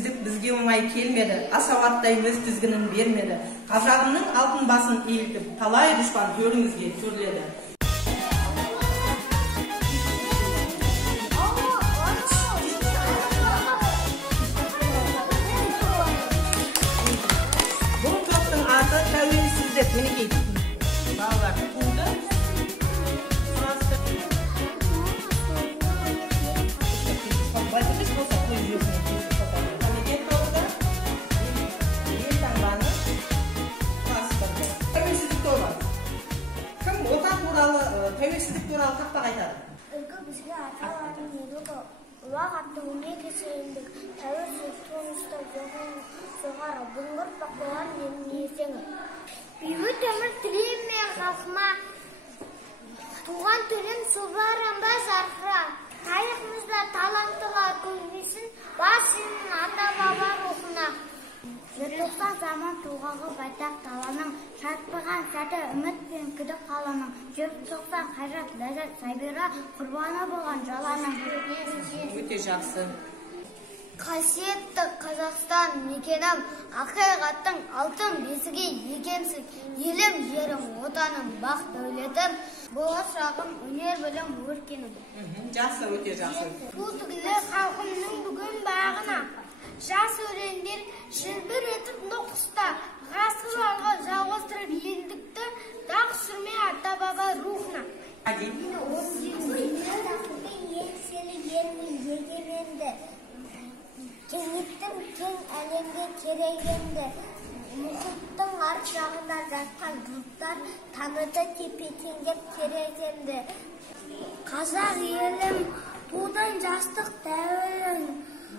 тәуелсіздік бізге оңай келмеді, асауаттай өз тізгінін бермеді. Қазағымның алтын басын иілтіп, талай дұшпан төріңізге төрледі. Бұл топтың аты тәуелсіздік. Мінекей, балалар туды. Тәуелсіздік туралы тақпақ айтады. Үлгі бізге аталардың елігі, ұлақ атты өнер кешендік, тәуелсіздік туыңызда жоғары, бұлғыр бақылған менің есеңі. Бейбіт өмір тілеймін мен халқыма, туған тілім сұлбарым ба жарқыра. Тарихымызда таланттылар көбейсін, басының ата-баба рухына. Желтоқсан заман туғағы байтақ даланың, шарпыған сәті үміт пен күдік қаланың. Желтоқсан қайрат ләззат сабира құрбаны болған жаланың. Өте жақсы. Қасиетті Қазақстан мекенім, ақиқаттың алтын бесігі екенсің. Елім, жерім, отаным, бақ дәулетім, болашағым, өнер білім, өркенім. Жақсы, өте жақсы. Бұл түгілі халқымның бүгін бағына. Жас өрендер шүлбір етіп нұқыста, ғасырларға жалғастырып елдікті, дақ сүрме ата-баба рухына. Еңселі ермей егеменді, кеңеттің кең әлемге керегенді, мұхиттың арт жағында жатқан бұлттар таныды тепе-теңдеп тереземді. Қазақ елім тудан жастық дәуірін,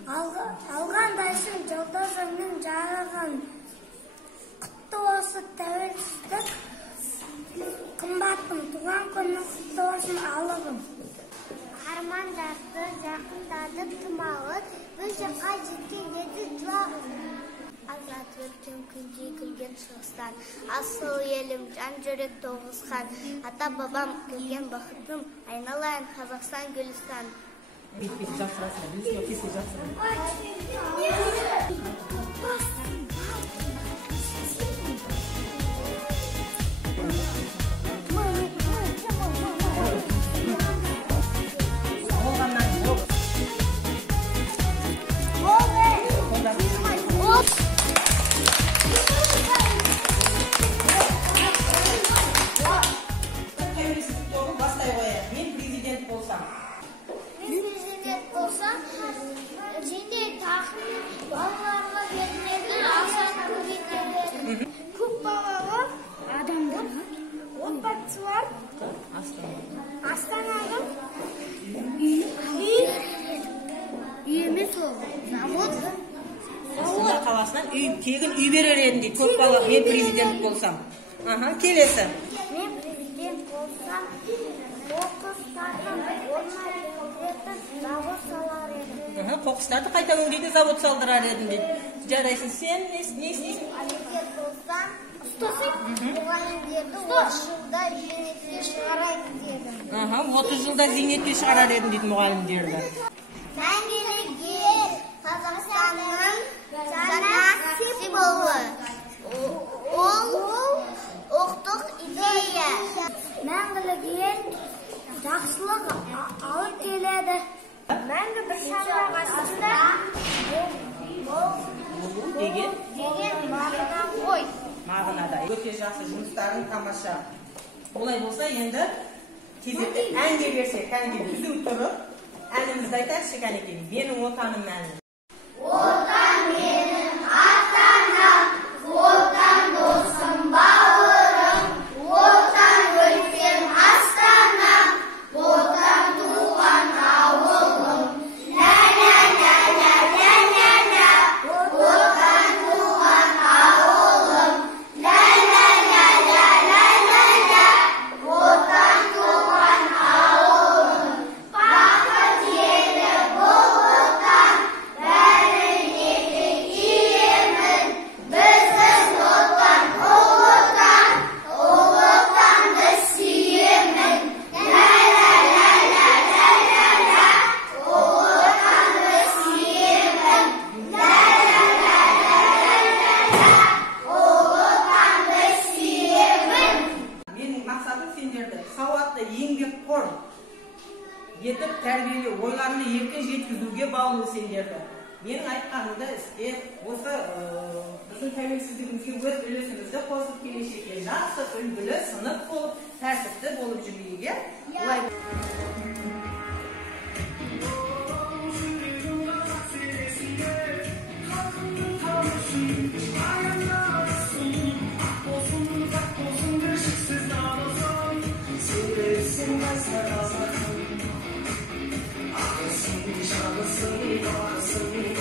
алғандайсың жолдасыңның жарығын. Құтты осы тәуелсіздік, қымбаттың туған күні құтты olsun алығым. Армандарды жақындадып тымағын, бір жаққа жеткен еді жылағым. Азат өткен күнде күлген шығыстан, асыл елім жан жүрек тоғысқан, ата-бабам келген бақытым, айналайын Қазақстан Гүлістан. Бет-бет жақсырасың, білісіне кесе жақсырасың. Тәуелсіздік тобы бастай қояды. Мен президент болсам. Және тақын балаларға берілетін ақшаны көбейтеді. Көп балалы адамдар, отбасылар Астананың үй емес ол, завод. Астана қаласынан тегін үй берер едім дейді. Көп бала, мен президент болсам. Келесі. Мен президент болсам, Қоқыстарды қайта өңдейтін завод салдырар едім дейді. Жарайсың, сен не істейсің? Президент болсам, мұғалімдерді 30 жылда зейнетке шығарайын дедім. 30 жылда зейнетке шығарар едім дейді мұғалімдерді. Мәңгілік ел Қазақстанның жаңа символы. Ол ұлттық идея. Мәңгілік ел жақсылық алып келеді. Мәңгі бір шаңырақ астында Деген мағына ғой. Мағынада. Өте жақсы, жұмыстарың тамаша. Олай болса, енді кезекті әнге берсек, әнге түзу тұрып, әнімізді айтайықшы кәнекей. Менің отаным әні. Отан менің ата-анам, отан досым бауырым, отан өлкен астанам, отан туған ауылым. Ля-ля-ля-ля-ля-ля-ля, отан туған ауылым. Ля-ля-ля-ля-ля-ля-ля, отан туған ауылым. Бақыт еді бұл отан, тәрбиелеу, ойларını еркін жеткізуге bağlı сендерді. Менің айтқанымды істеп, осы біздің тәуелсіздігімізге өз үлесімізді қосып, келешекте жақсы үлгілі сынып болып, тәртіпті болып жүрейік, иә? Sen